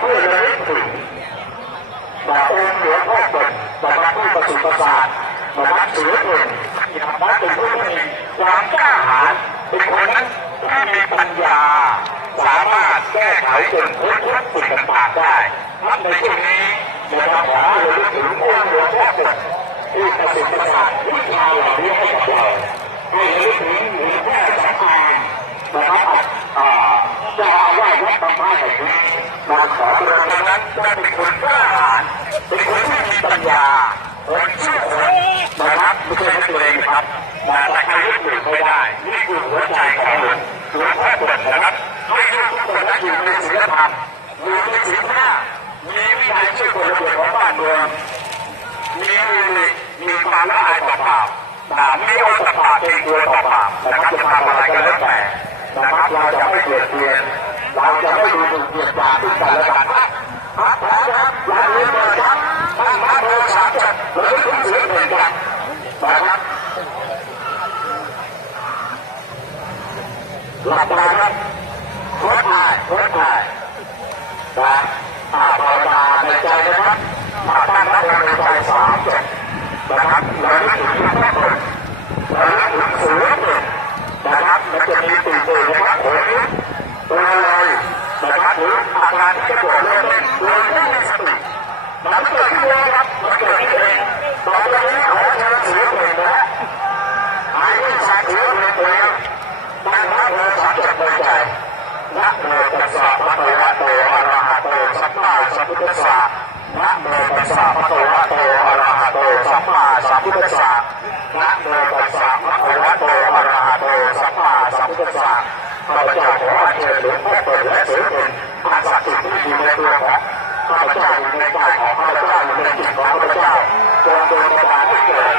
เพื่อระลึกถึงองค์หลวงพ่อเปิดผู้ประสิทธิ์ประสาทถือเป็นเป็นผู้ที่มีความกล้าหาญเป็นคนนั้นที่มีปัญญาสามารถแก้ไขจนพ้นทุกข์ต่างๆได้ในช่วงนี้ขอระลึกถึงองค์หลวงพ่อเปิดที่ประสิทธิ์ประสาทวิชาเหล่านี้ให้กับเราให้ระลึกถึงหลวงพ่อสำอางเจ้าอาวาสวัดบางพระแห่งนี้ขอเป็นคนนั้นจะเป็นคนกล้าหาญเป็นคนที่มีปัญญาคนเชื่อคนไม่ใช่นักเลงครับแต่ใครยึดถือไม่ได้นี่คือหัวใจของหลวงพ่อเปิดนะครับให้ทุกคนนั้นอยู่ในศีลธรรมอยู่ในศีลห้ามีวินัยช่วยคนระเบียบของบ้านเมืองมีความละอายต่อบาปมีโอตปาเป็นตัวต่อบาปนะครับจะทำอะไรก็แล้วแต่นะครับเราจะไม่เกลียดเกลียนเราจะไม่ดูถูกเหยียดหยามซึ่งกันและกันครับอย่าลืมนะครับตั้งพระโพธิ์สามจักรหรือทุกสิ่งเหมือนกันนะครับหลับตาครับโคตรถ่ายภาวนาในใจนะครับตั้งพระโพธิ์ในใจสามจักรนะครับเราไม่ถึงพระโพธิ์เราไม่ถึงสูงนะครับมันจะมีตื่นเต้นนะครับผมตัวเลยนะครับหรืออาการที่จะเกิดเริ่มโดยไม่มีสติมันเกิดขึ้นแล้วครับมันเกิดขึ้นเองต่อไปนี้ขอเชิญถือเป็นนะหายวิชาถือเป็นแล้วตั้งพระโพธิ์สามจักรในใจนะโมตัสสะภะคะวะโตอะระหะโตสัมมาสัมพุทธัสสะนะโมตัสสะภะคะวะโตอะระหะโตสัมมาสัมพุทธัสสะนะโมตัสสะภะคะวะโตอะระหะโตสัมมาสัมพุทธัสสะข้าพเจ้าขออัญเชิญหลวงพ่อเปิดและเสด็จอาศักดิ์สิทธิ์ที่อยู่ในตัวของข้าพเจ้าอยู่ในใจของข้าพเจ้าอยู่ในจิตของข้าพเจ้าจงโดนบันดาลให้เกิด